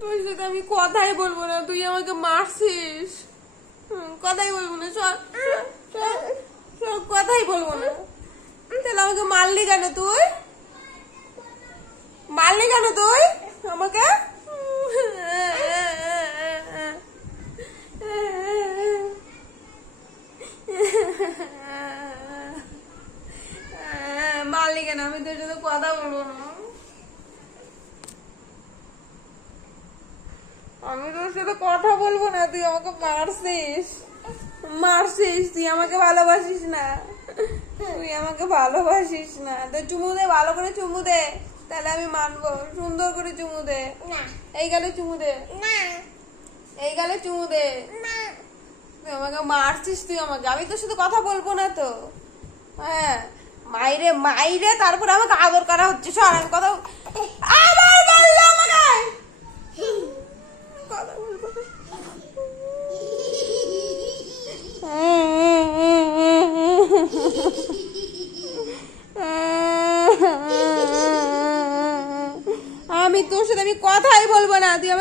তোর সাথে আমি কথাই বলবো না, তুই আমাকে মারছিস। কথাই বলবো না, কথাই বলবো না। তাহলে আমাকে মারলি কেন তুই? মারলি কেন তুই আমাকে? মারলি কেন? আমি তোর সাথে কথা বলবো না। আমি তোর সাথে কথা বলবো না, তুই আমাকে মারছিস। তুই আমাকে ভালোবাসিস না, তুই আমাকে ভালোবাসিস না। তো চুমু দে, ভালো করে চুমু দে, তাহলে আমি মানবো। সুন্দর করে চুমু দে। এই গালে চুমু দে, এই গালে চুমু দে। তুই আমাকে মারছিস, তুই আমাকে। আমি তোর সাথে কথা বলবো না তো। হ্যাঁ, মাইরে মাইরে তারপর আমাকে আদর করা হচ্ছে। সর, আমি কথা আবার বললো আমাকে কথা বলবো। আমি তোর সাথে আমি কথাই বলবো না, তুই আমাকে